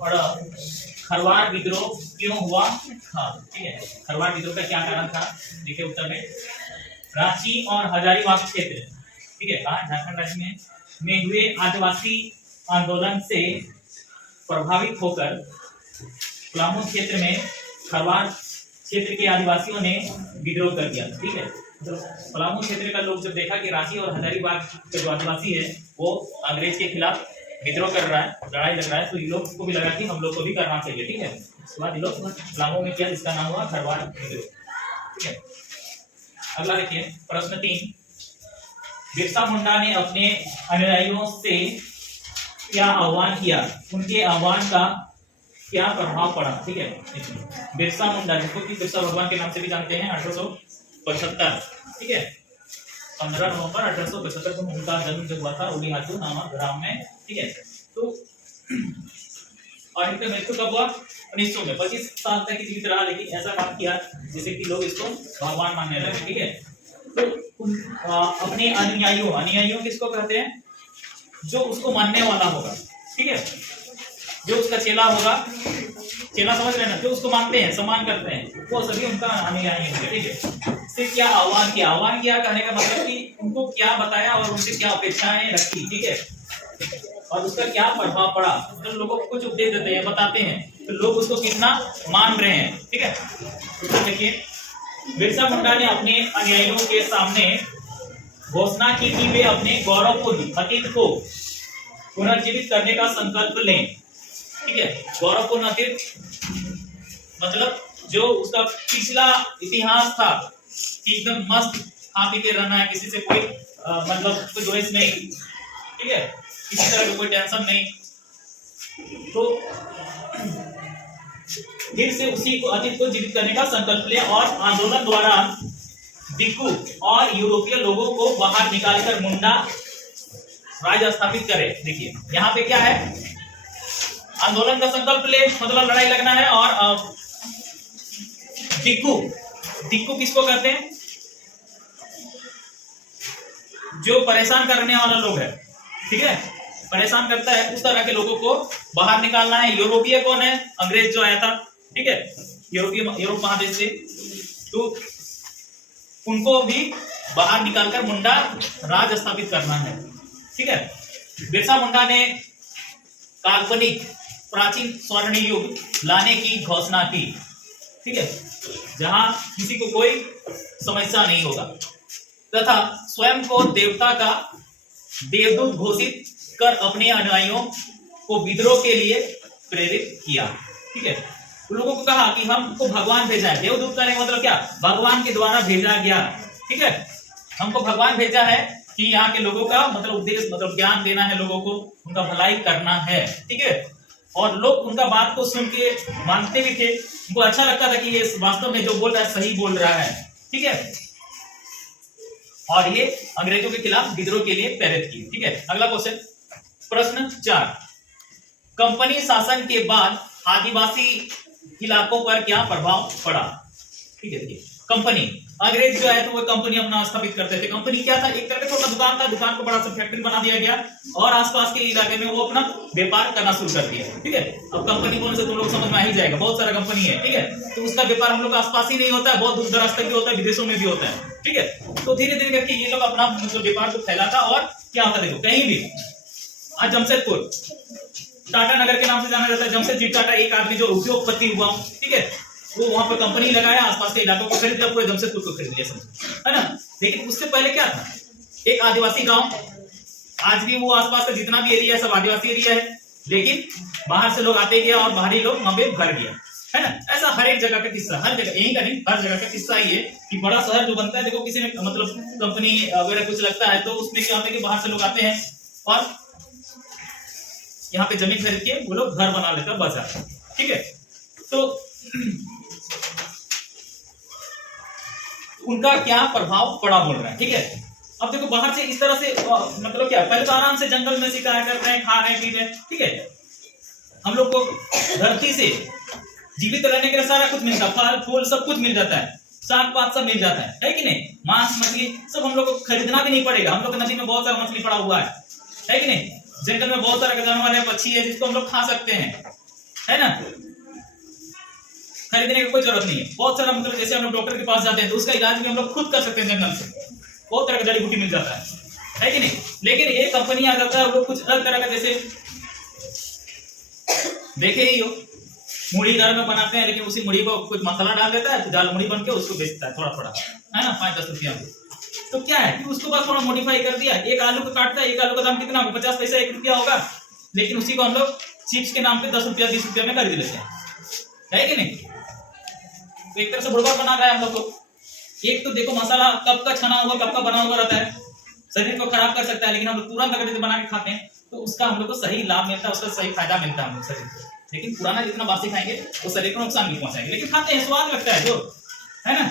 और खरवार विद्रोह क्यों हुआ था? ठीक है, खरवार विद्रोह का क्या कारण था? देखिए उत्तर रांची और हजारीबाग क्षेत्र, ठीक है, कहाँ? झारखंड राज्य में हुए आदिवासी आंदोलन से प्रभावित होकर पलामू क्षेत्र में खरवार क्षेत्र के आदिवासियों ने विद्रोह कर दिया। ठीक है, तो पलामू क्षेत्र का लोग जब देखा कि रांची और हजारीबाग के जो आदिवासी है वो अंग्रेज के खिलाफ विद्रोह कर रहा है, लड़ाई लड़ रहा है, तो इन लोग को भी लगा कि हम लोग को भी करना चाहिए। ठीक है, उसके बाद ये लोग पलामू में किया, जिसका नाम हुआ खरवार विद्रोह। ठीक है, अगला देखिए प्रश्न 3, बिरसा मुंडा ने अपने अनुयायियों से क्या आह्वान किया? उनके आह्वान का क्या प्रभाव पड़ा? ठीक है, बिरसा मुंडा, जिसको कि बिरसा भगवान के नाम से भी जानते हैं, 1875, ठीक है, 15 नवंबर 1875 को उनका जन्म जब हुआ था उड़ीहातू नामक ग्राम में। ठीक है, तो और इनका मृत्यु कब हुआ? 1900 में। 25 साल तक जीवित रहा, लेकिन ऐसा काम किया जिससे कि लोग इसको भगवान मानने लगे। ठीक है, तो अपने अनुयायियों किसको कहते हैं? जो उसको मानने वाला होगा। ठीक है, जो उसका चेला होगा, चेला समझ रहे ना, जो उसको मानते हैं, सम्मान करते हैं, वो सभी उनका अनुयायी होंगे। ठीक है, से क्या आह्वान किया? आह्वान किया कहने का मतलब कि उनको क्या बताया और उनसे क्या अपेक्षाएं रखी। ठीक है, और उसका क्या प्रभाव पड़ा। जब लोगों को कुछ उपदेश देते हैं, बताते हैं, तो लोग उसको कितना मान रहे हैं। ठीक है, तो देखिए बिरसा मुंडा ने अपने अनुयायियों के सामने घोषणा की कि वे अपने गौरवपूर्ण अतीत को पुनर्जीवित करने का संकल्प लें। ठीक है, गौरवपूर्ण अतीत मतलब जो उसका पिछला इतिहास था कि एकदम मस्त खा पी के रहना है, किसी से कोई मतलब कोई द्वेष नहीं। ठीक है, किसी तरह की कोई टेंशन नहीं, तो फिर से उसी को अतीत को जीवित करने का संकल्प ले और आंदोलन द्वारा दिक्कू और यूरोपीय लोगों को बाहर निकालकर मुंडा राज्य स्थापित करे। देखिए यहाँ पे क्या है, आंदोलन का संकल्प ले मतलब लड़ाई लगना है, और दिक्कू किसको कहते हैं? जो परेशान करने वाला लोग है। ठीक है, परेशान करता है, उस तरह के लोगों को बाहर निकालना है। यूरोपीय कौन है? अंग्रेज जो आया था। ठीक है, यूरोप महादेश से, तो उनको भी बाहर निकालकर मुंडा राज स्थापित करना है। ठीक है, बिरसा मुंडा ने काल्पनिक प्राचीन स्वर्ण युग लाने की घोषणा की। ठीक है, जहां किसी को कोई समस्या नहीं होगा, तथा स्वयं को देवता का देवदूत घोषित कर अपने अनुयायियों को विद्रोह के लिए प्रेरित किया। ठीक है, लोगों को कहा कि हमको भगवान भेजा है। देवदूत का मतलब क्या? भगवान के द्वारा भेजा गया। ठीक है, हमको भगवान भेजा है कि यहाँ के लोगों का मतलब उद्देश्य मतलब ज्ञान देना है, लोगों को उनका भलाई करना है। ठीक है, और लोग उनका बात को सुन के मानते भी थे, उनको अच्छा लगता था कि ये वास्तव में जो बोल रहा है सही बोल रहा है। ठीक है, और ये अंग्रेजों के खिलाफ विद्रोह के लिए प्रेरित की। ठीक है, अगला क्वेश्चन प्रश्न 4, कंपनी शासन के बाद आदिवासी इलाकों पर क्या प्रभाव पड़ा? ठीक है, देखिए कंपनी, अंग्रेज जो है तो वो कंपनी अपना स्थापित करते थे। कंपनी क्या था? एक तरह का छोटा दुकान था, दुकान को बड़ा सा फैक्ट्री बना दिया गया और आसपास के इलाके में वो अपना व्यापार करना शुरू कर दिया। ठीक है, अब कंपनी बोलने से तुम लोग समझ में आ ही जाएगा, बहुत सारा कंपनी है। ठीक है, तो उसका व्यापार हम लोग के आसपास ही नहीं होता है, बहुत दूर दराज तक भी होता है, विदेशों में भी होता है। ठीक है, तो धीरे धीरे करके ये लोग अपना मतलब व्यापार को फैलाता और क्या होता है, देखो कहीं भी आज जमशेदपुर टाटा नगर के नाम से जाना जाता है। जमशेदजी टाटा एक आदमी जो उद्योगपति हुआ, ठीक है, वो वहां पर कंपनी लगाया, आसपास के इलाकों को खरीद लिया, पूरे जमशेदपुर को खरीद लिया, है ना। लेकिन उससे पहले क्या था? एक आदिवासी गांव, आज भी वो आसपास का जितना भी एरिया है सब आदिवासी एरिया है, लेकिन बाहर से लोग आते गया और बाहरी लोग वहां पे भर गया, है ना। ऐसा हर एक जगह का किस्सा, हर जगह, यही का नहीं, हर जगह का किस्सा ही है कि बड़ा शहर जो बनता है, देखो किसी ने मतलब कंपनी वगैरह कुछ लगता है तो उसमें क्या होता है कि बाहर से लोग आते हैं और यहाँ पे जमीन खरीद के वो लोग घर बना लेते हैं, बाजार। ठीक है, तो उनका क्या प्रभाव पड़ा बोल रहा है। ठीक है, अब देखो बाहर से इस तरह से मतलब क्या, पहले तो आराम से जंगल में शिकार कर रहे हैं, खा रहे हैं, पी रहे हैं। ठीक है, हम लोग को धरती से जीवित रहने के लिए सारा कुछ मिलता है, फल फूल सब कुछ मिल जाता है, साग पात सब मिल जाता है कि नहीं। मांस मछली सब हम लोग को खरीदना भी नहीं पड़ेगा, हम लोग नदी में बहुत सारा मछली पड़ा हुआ है कि नहीं। जंगल में बहुत सारे जानवर है, पक्षी है जिसको हम लोग खा सकते हैं, है ना, खरीदने की कोई जरूरत नहीं है। बहुत सारा मतलब जैसे हम लोग डॉक्टर के पास जाते हैं तो उसका इलाज भी हम लोग खुद कर सकते हैं, जंगल से बहुत तरह का जड़ी बूटी मिल जाता है कि नहीं। लेकिन ये कंपनी आ जाता है, वो कुछ अलग तरह का, जैसे देखे ही हो मुड़ी घर में बनाते हैं, लेकिन उसी मुड़ी को कुछ मसाला डाल देता है, दाल मुड़ी बन के उसको बेचता है थोड़ा थोड़ा, है ना, 5-10 रुपया में। तो क्या है कि उसको बस थोड़ा मॉडिफाई कर दिया, एक आलू को काटता है, एक आलू का दाम कितना होगा, 50 पैसा 1 रुपया होगा, लेकिन उसी को हम लोग चिप्स के नाम पे 10 रुपया 20 रुपया में खरीद लेते हैं, है कि नहीं। तो एक तरह से बुड़बक बना रहा है हम लोग को। एक तो देखो मसाला कब का छना हुआ कब का बना हुआ रहता है, शरीर को खराब कर सकता है, लेकिन हम लोग तुरंत अगर जैसे बना के खाते हैं तो उसका हम लोग को सही लाभ मिलता है, उसका सही फायदा मिलता है हम लोग शरीर को। लेकिन पुराना जितना बासी खाएंगे वो शरीर को नुकसान भी पहुंचाएंगे, लेकिन खाते हैं, स्वाद लगता है जो, है ना।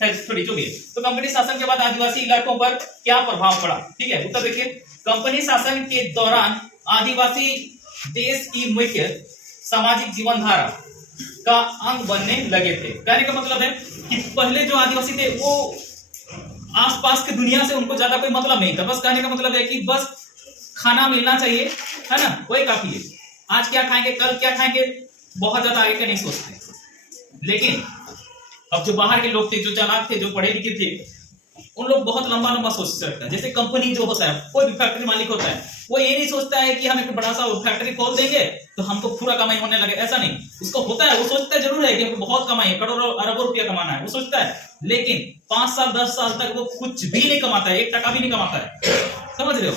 थोड़ी जो भी है। तो कंपनी शासन के बाद आदिवासी इलाकों पर क्या प्रभाव पड़ा, ठीक है, उत्तर देखिए। कंपनी शासन के दौरान आदिवासी देश की मुख्य सामाजिक जीवन धारा का अंग बनने लगे थे। कहने का मतलब है कि पहले जो आदिवासी थे वो आसपास की दुनिया से उनको ज्यादा कोई मतलब नहीं था, बस कहने का मतलब है कि बस खाना मिलना चाहिए, है ना, वही काफी है। आज क्या खाएंगे, कल क्या खाएंगे, बहुत ज्यादा आगे का नहीं सोचते। लेकिन अब जो बाहर के लोग थे, जो चालाक थे, जो पढ़े लिखे थे, उन लोग बहुत लंबा लंबा सोच सकते हैं। जैसे कंपनी जो होता है, कोई भी फैक्ट्री मालिक होता है, वो ये नहीं सोचता है कि हम एक बड़ा सा फैक्ट्री खोल देंगे तो हमको पूरा कमाई होने लगे, ऐसा नहीं। उसको होता है, वो सोचता है जरूर है कि हमको बहुत कमाई है, करोड़ों अरबों रुपया कमाना है, वो सोचता है, लेकिन 5 साल 10 साल तक वो कुछ भी नहीं कमाता है, 1 टका भी नहीं कमाता है। समझ रहे हो,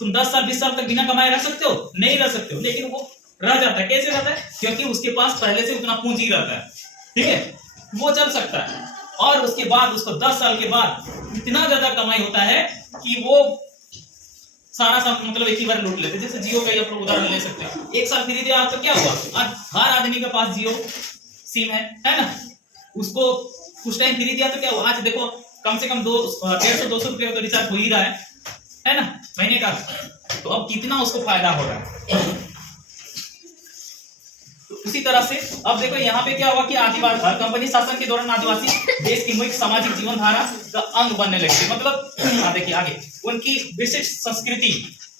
तुम 10 साल 20 साल तक बिना कमाए रह सकते हो, नहीं रह सकते हो, लेकिन वो रह जाता है। कैसे रहता है, क्योंकि उसके पास पहले से उतना पूंजी रहता है, ठीक है, वो चल सकता है। और उसके बाद उसको 10 साल के बाद इतना ज्यादा कमाई होता है कि वो सारा सब मतलब एक ही बार लूट लेते। जैसे जियो का ही आप लोग उदाहरण ले सकते हैं, 1 साल फ्री दिया, तो क्या हुआ, आज हर आदमी के पास जियो सिम है ना, उसको कुछ टाइम फ्री दिया तो क्या हुआ, आज देखो कम से कम 150-200 रुपये तो रिचार्ज हो ही रहा है ना, महीने का। तो अब कितना उसको फायदा हो रहा है। उसी तरह से अब देखो यहाँ पे क्या हुआ कि आदिवासी कंपनी शासन के दौरान आदिवासी देश की मुख्य सामाजिक जीवन धारा का अंग बनने लगे। मतलब देखिए आगे उनकी विशिष्ट संस्कृति,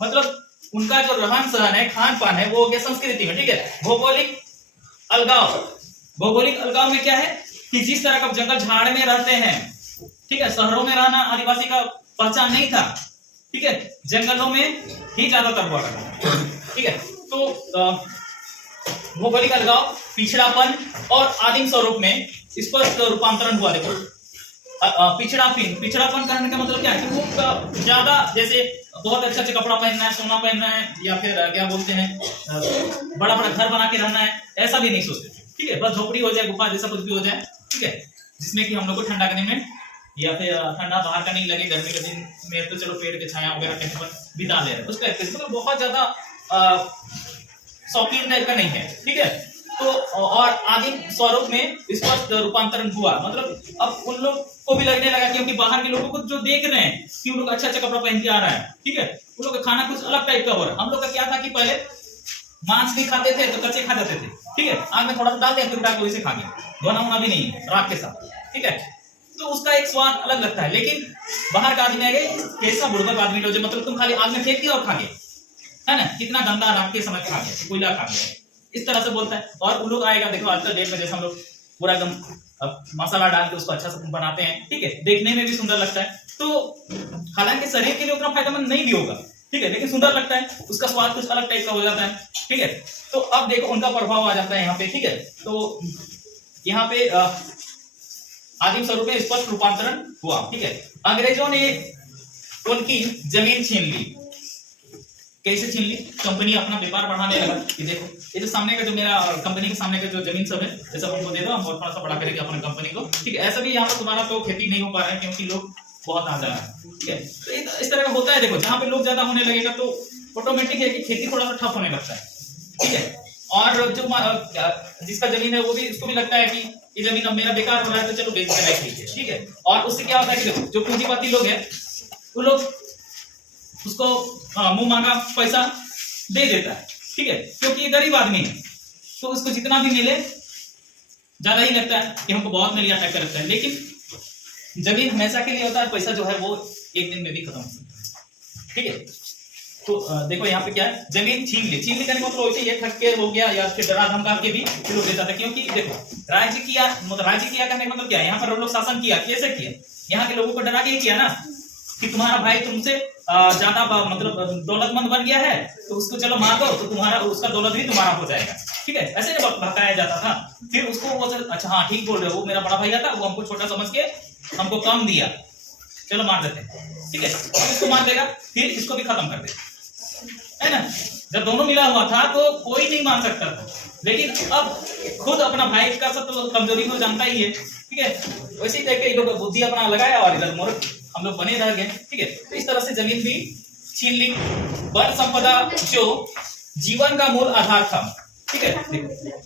मतलब उनका जो रहन सहन है, खान पान है, वो हो गया संस्कृति में, ठीक है। भौगोलिक अलगाव, भौगोलिक अलगाव में क्या है कि जिस तरह का जंगल झाड़ में रहते हैं, ठीक है, शहरों में रहना आदिवासी का पहचान नहीं था, ठीक है, जंगलों में ही ज्यादातर हुआ करता, ठीक है। तो भौगोलिक अलगाव, पिछड़ापन और आदिम स्वरूप में स्पष्ट रूपांतरण हुआ। देखो पिछड़ापन करने का मतलब क्या है कि वो ज्यादा जैसे बहुत अच्छा कपड़ा पहनना है, सोना पहनना है, या फिर क्या बोलते हैं बड़ा बड़ा घर बना के रहना है, ऐसा भी नहीं सोचते, ठीक है। बस झोपड़ी हो जाए, गुफा जैसा कुछ भी हो जाए, ठीक है, जिसमें कि हम लोग को ठंडा करने में या फिर ठंडा बाहर का नहीं लगे, गर्मी के दिन में तो चलो पेड़ के छाया वगैरह कहीं पर बिता ले रहे हैं, उसका मतलब बहुत ज्यादा शौकीन टाइप का नहीं है, ठीक है। तो और आदिम स्वरूप में स्पष्ट रूपांतरण हुआ, मतलब अब उन लोग को भी लगने लगा क्योंकि बाहर के लोगों को जो देख रहे हैं कि उन लोग अच्छा कपड़ा पहन के आ रहा है, ठीक है, उन लोग का खाना कुछ अलग टाइप का हो रहा है। हम लोग का क्या था कि पहले मांस भी खाते थे तो कच्चे खा जाते थे, ठीक है, आग में थोड़ा सा डाल दिया फिर उठा के वैसे खा गया, धोना होना भी नहीं है राख के साथ, ठीक है। तो उसका एक स्वाद अलग लगता है। लेकिन बाहर का आदमी आ गए, कैसा बुड़बक आदमी लो, जो मतलब तुम खाली आग में फेंक दिया और खा गए, है ना, कितना गंदा राख के समय खा गया, कोयला खा गया, इस तरह से बोलता है। और उन लोग आएगा, देखो आज का डेट में जैसे हम लोग पूरा एकदम मसाला डाल के उसको अच्छा से बनाते हैं, ठीक है, देखने में भी सुंदर लगता है। तो हालांकि शरीर के लिए उतना फायदेमंद नहीं भी होगा, ठीक है, लेकिन सुंदर लगता है, उसका स्वाद कुछ अलग टाइप का हो जाता है, ठीक है। तो अब देखो उनका प्रभाव आ जाता है यहाँ पे, ठीक है। तो यहाँ पे आदिम स्वरूप में स्पष्ट रूपांतरण हुआ, ठीक है। अंग्रेजों ने उनकी जमीन छीन ली। कैसे छीन ली, कंपनी अपना व्यापार बढ़ाने लगा कि देखो ये जो सामने का जो मेरा कंपनी के सामने का जो जमीन सब है, ये सब हमको दे दो, हम और थोड़ा सा बड़ा करेंगे अपनी कंपनी को, ठीक है। ऐसा भी यहाँ पर तुम्हारा तो खेती नहीं हो पा रहा है क्योंकि लोग बहुत आ जा रहा है, ठीक है। तो इस तरह का होता है। देखो जहाँ पे लोग ज्यादा होने लगेगा तो ऑटोमेटिक है कि खेती थोड़ा सा ठप होने लगता है, ठीक है। और जो जिसका जमीन है वो भी, उसको भी लगता है कि ये जमीन अब मेरा बेकार हो रहा है तो चलो बेच देना चाहिए, ठीक है। और उससे क्या होता है कि जो पूंजीपति लोग हैं वो लोग उसको मुंह मांगा पैसा दे देता है, ठीक है, क्योंकि ये गरीब आदमी है तो उसको जितना भी मिले ज्यादा ही लगता है कि हमको बहुत मिल गया टाइप का लगता है। लेकिन जमीन हमेशा के लिए होता है, पैसा जो है वो एक दिन में भी खत्म हो सकता है, ठीक है। तो देखो यहाँ पे क्या है, जमीन छीन ली कहने का मतलब वैसे ये ठग के हो गया या फिर डरा धमका के भी लोग देता था, क्योंकि देखो राज्य किया कहने का मतलब क्या है, यहाँ पर लोग शासन किया, कैसे किया, यहाँ के लोगों को डरा के किया ना कि तुम्हारा भाई तुमसे ज्यादा मतलब दौलतमंद बन गया है तो उसको चलो मार दो तो तुम्हारा उसका दौलत भी तुम्हारा हो जाएगा, ठीक है, ऐसे भटकाया जाता था। फिर उसको वो अच्छा हाँ ठीक बोल रहे हो, वो मेरा बड़ा भैया था, वो हमको छोटा समझ के हमको कम दिया, चलो मार देते हैं, ठीक है, इसको मार देगा, फिर इसको भी खत्म कर दे, है ना। जब दोनों मिला हुआ था तो कोई नहीं मार सकता था, लेकिन अब खुद अपना भाई का सब तो कमजोरी को जानता ही है, ठीक है, वैसे ही देख के लोग बुद्धि अपना लगाया और इधर मूर्ख हम लोग बने रह गए, ठीक है। तो इस तरह से जमीन भी छीन ली। वन संपदा जो जीवन का मूल आधार था, ठीक है,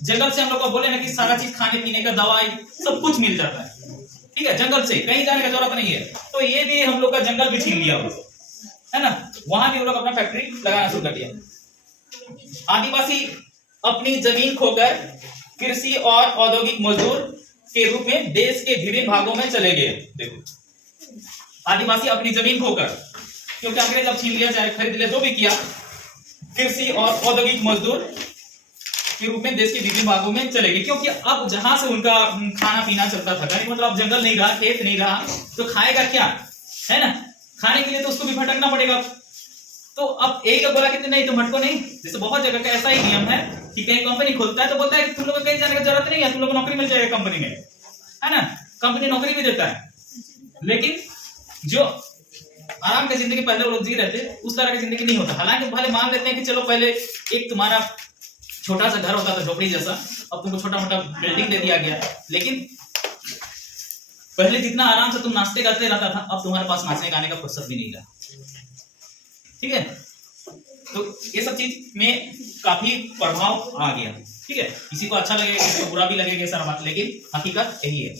जंगल से हम लोग को बोले ना कि सारा चीज खाने पीने का दवाई सब कुछ मिल जाता है, ठीक है, जंगल से कहीं जाने का जरूरत नहीं है, तो ये भी हम लोग का जंगल भी छीन लिया है ना, वहां भी हम लोग अपना फैक्ट्री लगाना शुरू कर दिया। आदिवासी अपनी जमीन खोकर कृषि और औद्योगिक मजदूर के रूप में देश के विभिन्न भागों में चले गए। देखो आदिवासी अपनी जमीन खोकर, क्योंकि अंग्रेज अब छीन लिया चाहे खरीद लिया जो भी किया, कृषि और औद्योगिक मजदूर के रूप में देश के विभिन्न भागों में चले गए, क्योंकि अब जहां से उनका खाना पीना चलता था, मतलब अब जंगल नहीं रहा, खेत नहीं रहा, तो खाएगा क्या, है ना, खाने के लिए तो उसको भी भटकना पड़ेगा। तो अब एक बोला कि नहीं तुम भटको नहीं, जैसे बहुत जगह का ऐसा ही नियम है कि कहीं कंपनी खुलता है तो बोलता है कि तुम लोग को कहीं जाने की जरूरत नहीं है, तुम लोग को नौकरी मिल जाएगा कंपनी में, है ना, कंपनी नौकरी भी देता है, लेकिन जो आराम की जिंदगी पहले लोग जी रहे थे उस तरह की जिंदगी नहीं होता। हालांकि भले मान लेते हैं कि चलो पहले एक तुम्हारा छोटा सा घर होता था झोपड़ी जैसा, अब तुमको छोटा मोटा बिल्डिंग दे दिया गया, लेकिन पहले जितना आराम से तुम नाचते गाते रहता था, अब तुम्हारे पास नाचने गाने का फुर्सत भी नहीं रहा, ठीक है। तो ये सब चीज में काफी प्रभाव आ गया, ठीक है, किसी को अच्छा लगेगा किसी को बुरा भी लगेगा सारा बात, लेकिन हकीकत यही है।